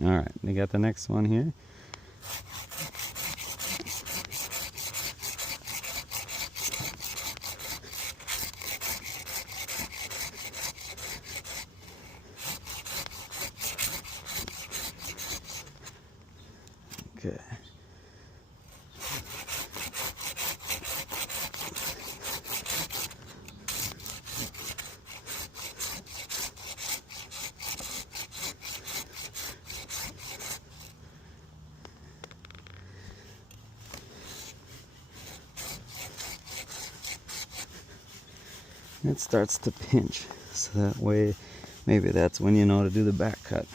All right, we got the next one here. Okay. It starts to pinch, so that way maybe that's when you know to do the back cut.